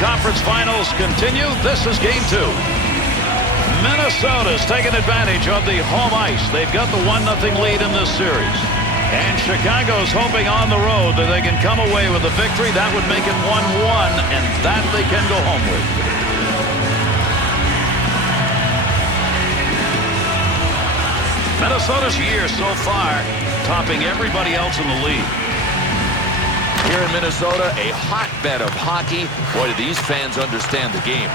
Conference Finals continue. This is Game 2. Minnesota's taking advantage of the home ice. They've got the 1-0 lead in this series. And Chicago's hoping on the road that they can come away with a victory. That would make it 1-1, and that they can go home with. Minnesota's year so far, topping everybody else in the league. Here in Minnesota, a hotbed of hockey. Boy, do these fans understand the game.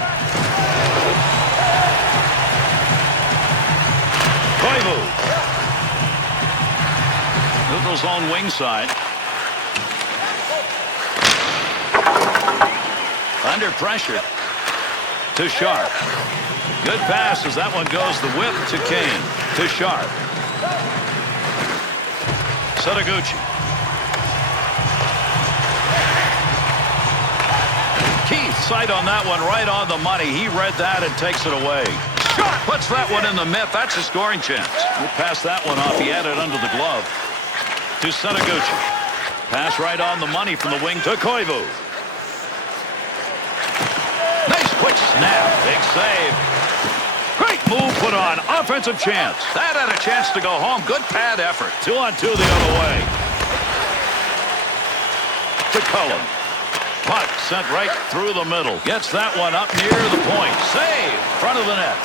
Koivu. Neutral zone wing side. Under pressure to Sharp. Good pass as that one goes the whip to Kane. To Sharp. Setoguchi. Keith, sight on that one, right on the money. He read that and takes it away. Sharp puts that one in the mitt. That's a scoring chance. We'll pass that one off. He had it under the glove. To Setoguchi. Pass right on the money from the wing to Koivu. Nice quick snap. Big save. Great move put on. Offensive chance. That had a chance to go home. Good pad effort. 2-on-2 the other way. To Cullen. Puck sent right through the middle. Gets that one up near the point. Save. Front of the net.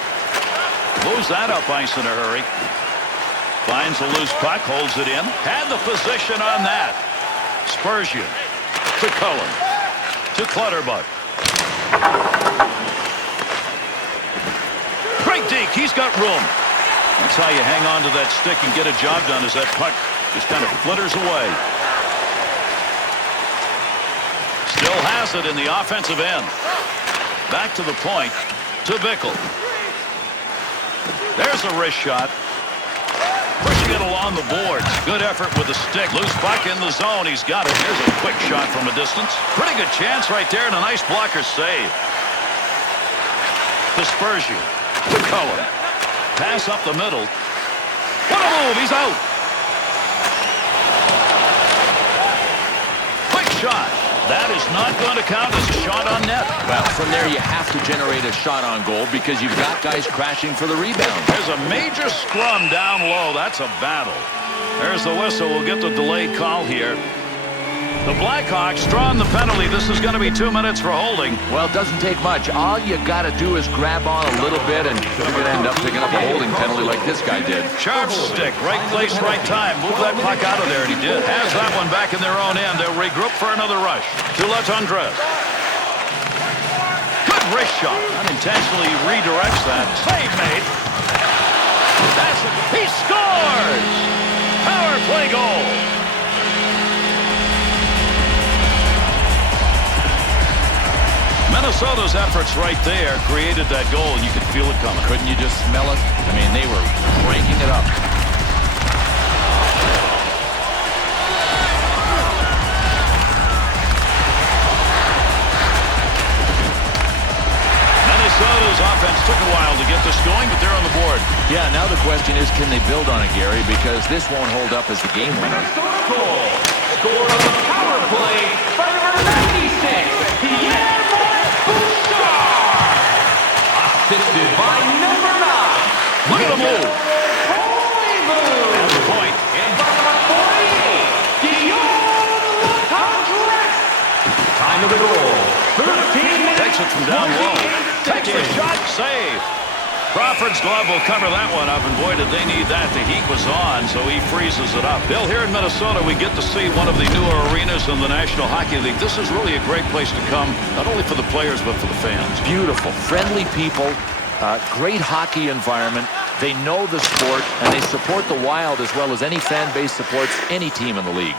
Moves that up ice in a hurry. Finds a loose puck. Holds it in. Had the position on that. Spurgeon. To Cullen. To Clutterbuck. Great deke. He's got room. That's how you hang on to that stick and get a job done, as that puck just kind of flitters away. Still has it in the offensive end. Back to the point to Bickle. There's a wrist shot. Pushing it along the boards. Good effort with the stick. Loose puck in the zone. He's got it. There's a quick shot from a distance. Pretty good chance right there and a nice blocker save. To Spurgeon. To Cullen. Pass up the middle. What a move. He's out. Quick shot. That is not going to count as a shot on net. Well, from there you have to generate a shot on goal because you've got guys crashing for the rebound. There's a major scrum down low. That's a battle. There's the whistle. We'll get the delayed call here. The Blackhawks drawing the penalty. This is going to be 2 minutes for holding. Well, it doesn't take much. All you got to do is grab on a little bit, and you're going to end up picking up a holding penalty like this guy did. Sharp stick, right place, right time. Move that puck out of there, and he did. Has that one back in their own end. They'll regroup for another rush. To Latundra. Good wrist shot. Unintentionally redirects that. Save made. That's it. He scores! Power play goal. Minnesota's efforts right there created that goal, and you could feel it coming. Couldn't you just smell it? I mean, they were cranking it up. Minnesota's offense took a while to get this going, but they're on the board. Yeah, now the question is, can they build on it, Gary? Because this won't hold up as the game winner. Goal. Scored on the power play by number 96. Assisted by number 9. Look at the move. Koivu. At the point. And by number 48, time of the goal. 13 minutes. Takes it from down low. Takes the shot. Save. Crawford's glove will cover that one up, and boy, did they need that. The heat was on, so he freezes it up. Bill, here in Minnesota, we get to see one of the newer arenas in the National Hockey League. This is really a great place to come, not only for the players, but for the fans. Beautiful, friendly people, great hockey environment. They know the sport, and they support the Wild as well as any fan base supports any team in the league.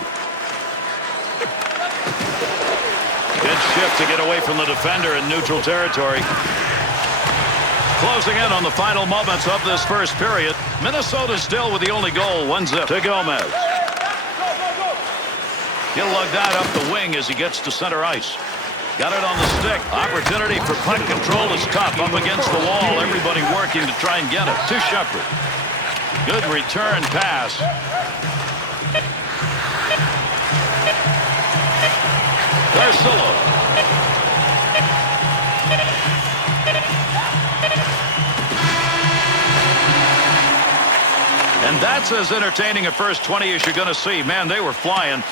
Good shift to get away from the defender in neutral territory. Closing in on the final moments of this first period. Minnesota still with the only goal, 1-0 to Gomez. He'll lug that up the wing as he gets to center ice. Got it on the stick. Opportunity for puck control is tough. Up against the wall. Everybody working to try and get it. To Shepherd. Good return pass. Garcillo. And that's as entertaining a first 20 as you're going to see. Man, they were flying.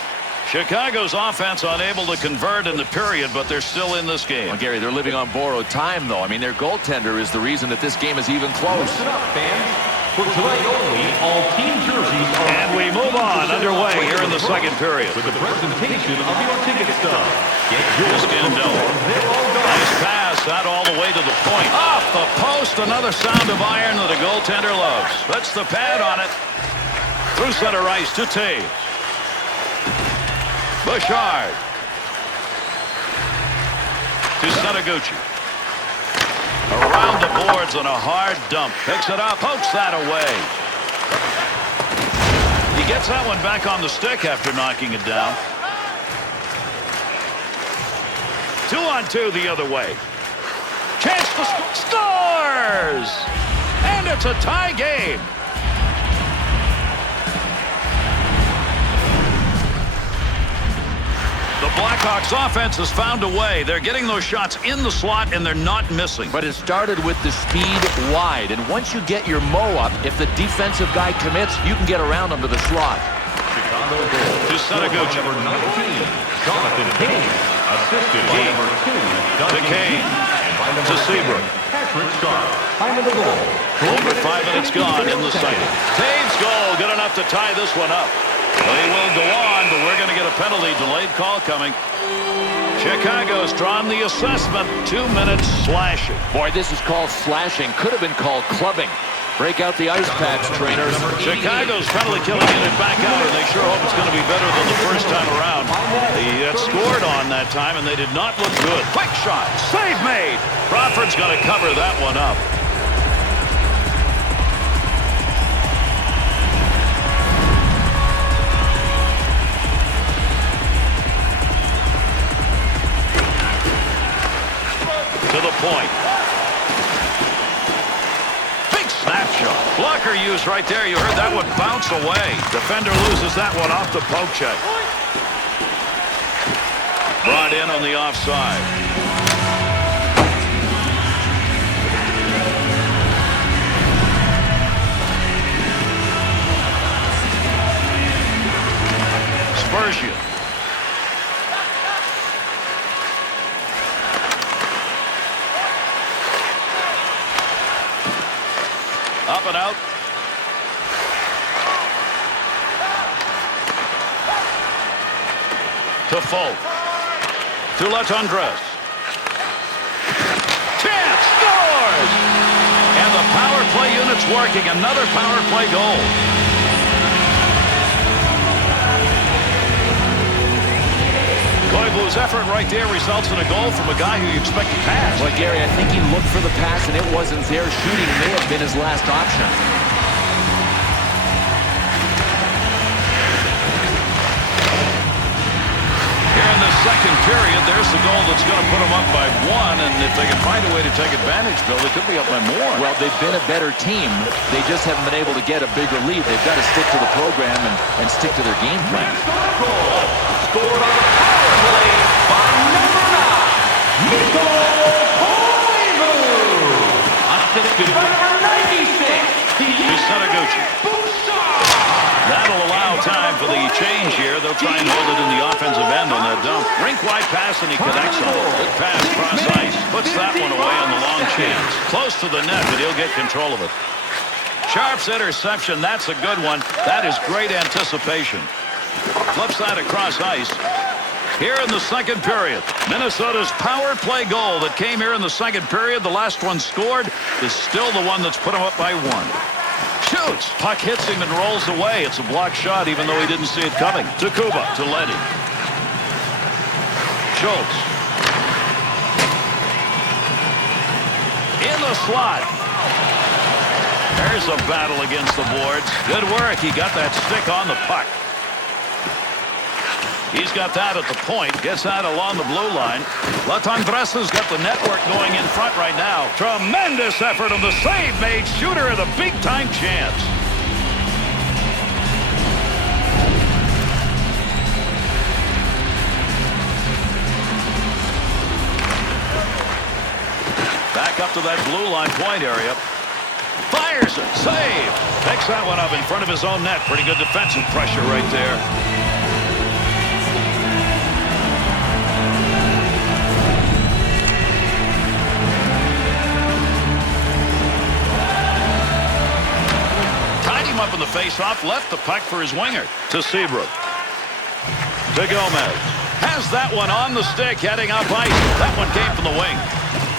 Chicago's offense unable to convert in the period, but they're still in this game. Well, Gary, they're living on borrowed time, though. I mean, their goaltender is the reason that this game is even close. Listen up, fans. For tonight only, all team jerseys are... And we move on underway here in the second period. With the presentation of your ticket stub. Get yours. Nice pass out all the way to the point. Off the post. Another sound of iron that a goaltender loves. Puts the pad on it. Through center ice to Taves. Bouchard. To Setaguchi. Around the boards on a hard dump. Picks it up. Pokes that away. He gets that one back on the stick after knocking it down. 2-on-2 the other way. Chance to scores! And it's a tie game. The Blackhawks offense has found a way. They're getting those shots in the slot, and they're not missing. But it started with the speed wide. And once you get your mow up, if the defensive guy commits, you can get around him to the slot. Chicago goal. To Setaguchi. Number 19, Jonathan Kane. Assisted by number 2, To Kane. To Seabrook. Patrick Sharp. Time of the goal. Over 5 minutes gone in the second. Taves' goal, good enough to tie this one up. They will go on, but we're going to get a penalty. Delayed call coming. Chicago's drawn the assessment. 2 minutes slashing. Boy, this is called slashing. Could have been called clubbing. Break out the ice packs, trainers. Chicago's penalty killing it back out, and they sure hope it's going to be better than the first time around. They got scored on that time, and they did not look good. Quick shot. Save made. Crawford's going to cover that one up. To the point. Big snapshot. Blocker used right there. You heard that one bounce away. Defender loses that one off the poke check. Brought in on the offside. Spurgeon. Up and out. To Folk. To Latendresse. Chance scores! And the power play unit's working. Another power play goal. Koivu's effort right there results in a goal from a guy who you expect to pass. Well, Gary, I think he looked for the pass, and it wasn't there. Shooting may have been his last option. Here in the second period, there's the goal that's going to put them up by 1, and if they can find a way to take advantage, Bill, they could be up by more. Well, they've been a better team. They just haven't been able to get a bigger lead. They've got to stick to the program and stick to their game plan. Scored on a power play by number 9, Mikko Koivu. Assisted by number 96, To Setaguchi. That'll allow time for the change here. They'll try and hold it in the offensive end on that dump. Rink-wide pass, and he connects on it. Good pass cross ice. Puts that one away on the long chance. Close to the net, but he'll get control of it. Sharp's interception. That's a good one. That is great anticipation. Flips that across ice. Here in the second period, Minnesota's power play goal that came here in the second period, the last one scored, is still the one that's put him up by 1. Shoots. Puck hits him and rolls away. It's a blocked shot, even though he didn't see it coming. To Kuba. To Leddy. Schultz. In the slot. There's a battle against the boards. Good work. He got that stick on the puck. He's got that at the point. Gets that along the blue line. Latendresse's got the network going in front right now. Tremendous effort on the save made. Shooter at a big-time chance. Back up to that blue line point area. Fire! Fires it. Save. Picks that one up in front of his own net. Pretty good defensive pressure right there. Tied him up in the face-off. Left the puck for his winger. To Seabrook. To Gomez. Has that one on the stick. Heading up ice. That one came from the wing.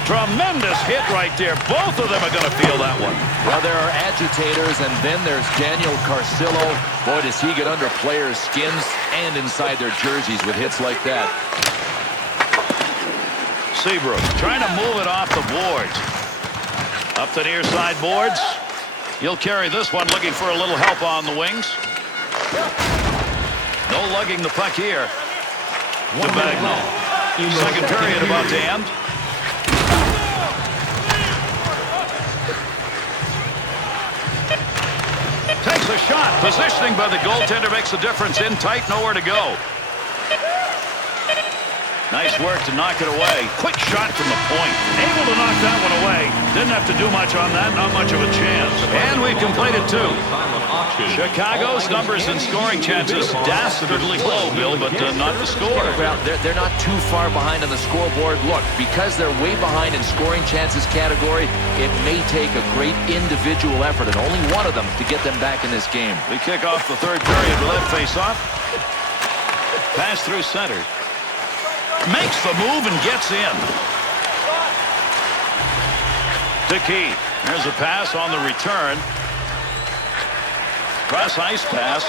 Tremendous hit right there. Both of them are going to feel that one. Well, there are agitators, and then there's Daniel Carcillo. Boy, does he get under players' skins and inside their jerseys with hits like that. Seabrook trying to move it off the boards. Up the near side boards. He'll carry this one, looking for a little help on the wings. No lugging the puck here. To Bagnall. Second period about to end. Takes a shot. Positioning by the goaltender makes a difference. In tight, nowhere to go. Nice work to knock it away. Quick shot from the point. Able to knock that one away. Didn't have to do much on that. Not much of a chance. And we've completed two. Chicago's numbers and scoring chances dastardly low, Bill, but not the score. Well, they're not too far behind on the scoreboard. Look, because they're way behind in scoring chances category, it may take a great individual effort, and only one of them, to get them back in this game. We kick off the third period with that face-off. Pass through center. Makes the move and gets in. To Key. There's a pass on the return. Cross ice pass.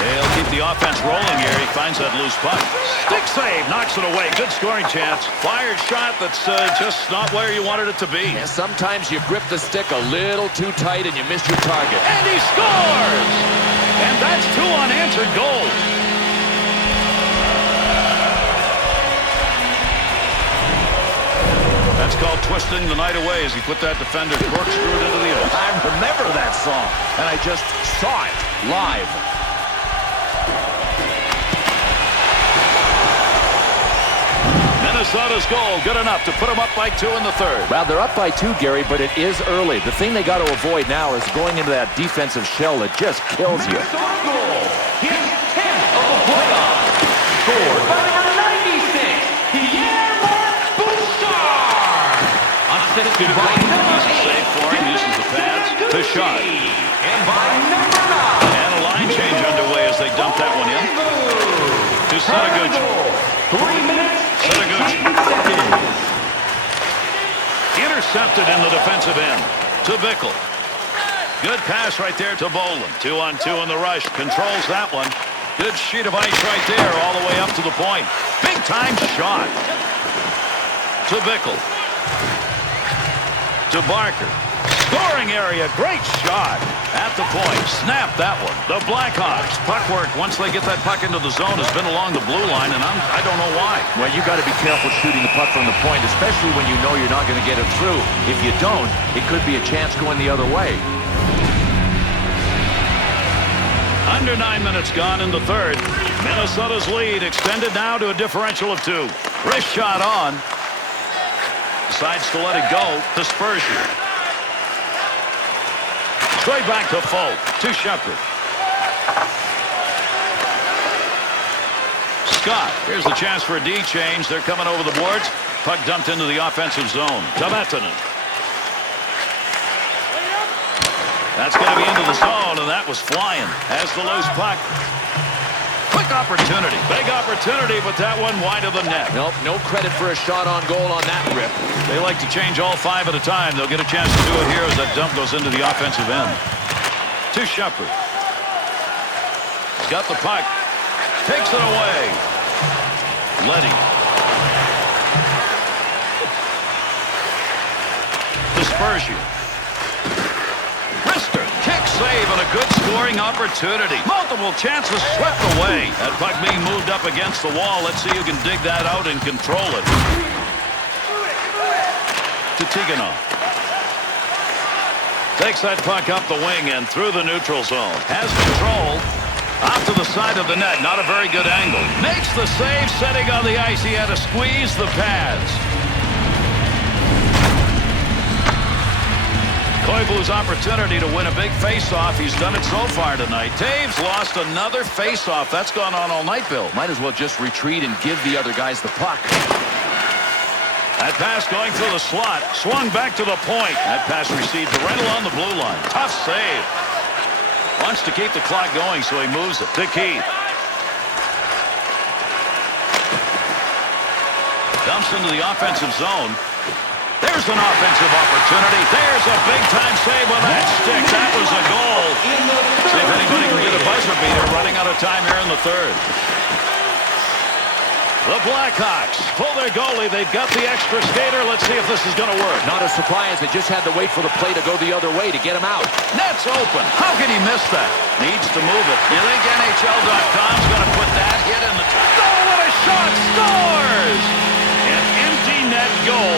They'll keep the offense rolling here. He finds that loose puck. Stick save. Knocks it away. Good scoring chance. Fired shot that's just not where you wanted it to be. Yeah, sometimes you grip the stick a little too tight and you miss your target. And he scores! And that's 2 unanswered goals. That's called twisting the night away as he put that defender corkscrewed into the ice. I remember that song, and I just saw it live. Minnesota's goal, good enough to put them up by 2 in the third. Well, they're up by 2, Gary, but it is early. The thing they got to avoid now is going into that defensive shell that just kills you. Minnesota goal. His 10th of the playoffs. Scored by number 96. Assisted by number 8. Save for him, uses the pads. To shot. And by number 9. And a line change underway as they dump that one in. To Setaguchi. 3 minutes, 18 seconds. Intercepted in the defensive end. To Bickle. Good pass right there to Bolin. 2-on-2 in the rush. Controls that one. Good sheet of ice right there all the way up to the point. Big time shot. To Bickle. To Barker. Scoring area. Great shot. At the point. Snap that one. The Blackhawks. Puck work once they get that puck into the zone has been along the blue line, and I don't know why. Well, you got to be careful shooting the puck from the point, especially when you know you're not going to get it through. If you don't, it could be a chance going the other way. Under 9 minutes gone in the third. Minnesota's lead extended now to a differential of 2. Wrist shot on. Decides to let it go. Dispersion. Straight back to Folk. To Shepherd. Scott. Here's the chance for a D change. They're coming over the boards. Puck dumped into the offensive zone. To Mettinen. That's going to be into the zone, and that was flying. Has the loose puck. Quick opportunity. Big opportunity, but that one wide of the net. Nope, no credit for a shot on goal on that rip. They like to change all 5 at a time. They'll get a chance to do it here as that dump goes into the offensive end. To Shepherd. He's got the puck. Takes it away. Letty. Dispersion. Wrister. Kick save and a good scoring opportunity. Multiple chances swept away. That puck being moved up against the wall. Let's see who can dig that out and control it. To Tiganov. Takes that puck up the wing and through the neutral zone. Has control. Off to the side of the net. Not a very good angle. Makes the save. Setting on the ice. He had to squeeze the pads. Koivu's opportunity to win a big face-off. He's done it so far tonight. Taves lost another face-off. That's gone on all night, Bill. Might as well just retreat and give the other guys the puck. That pass going through the slot. Swung back to the point. That pass received the rental on the blue line. Tough save. Wants to keep the clock going, so he moves it to Keith. Dumps into the offensive zone. There's an offensive opportunity. There's a big-time save with that stick. That was a goal. See if anybody can get a buzzer beater. Running out of time here in the third. The Blackhawks pull their goalie. They've got the extra skater. Let's see if this is going to work. Not a surprise. They just had to wait for the play to go the other way to get him out. Net's open. How can he miss that? Needs to move it. You think NHL.com's going to put that hit in the... Oh, what a shot! Scores! An empty net goal.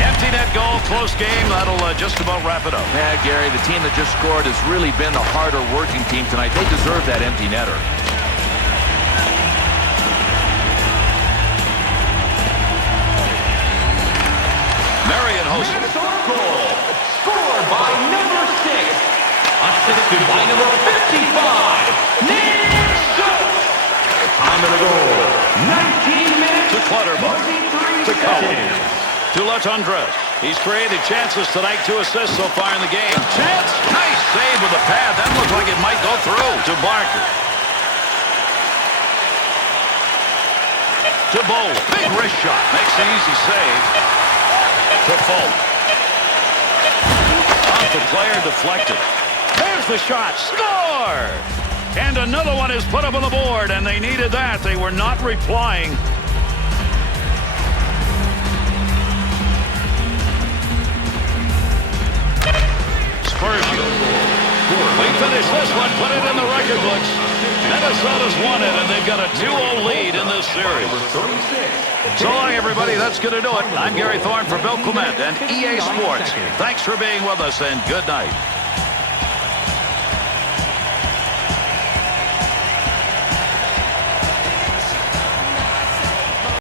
Empty net goal, close game. That'll just about wrap it up. Yeah, Gary, the team that just scored has really been the harder working team tonight. They deserve that empty netter. Marion Hosen. Goal scored by number 6. Assisted by number 55. Nick Schultz. Time of the goal. 19 minutes. To Clutterbuck. To Cullen. To Latundra. He's created chances tonight, 2 assists so far in the game. Chance. Nice save with the pad. That looked like it might go through. To Barker. To Bowl. Big wrist shot. Makes an easy save. To Folk. Off the player, deflected. There's the shot. Score! And another one is put up on the board, and they needed that. They were not replying. We finish this one, put it in the record books. Minnesota's won it, and they've got a 2-0 lead in this series. So long, everybody. That's going to do it. I'm Gary Thorne for Bill Clement and EA Sports. Thanks for being with us, and good night.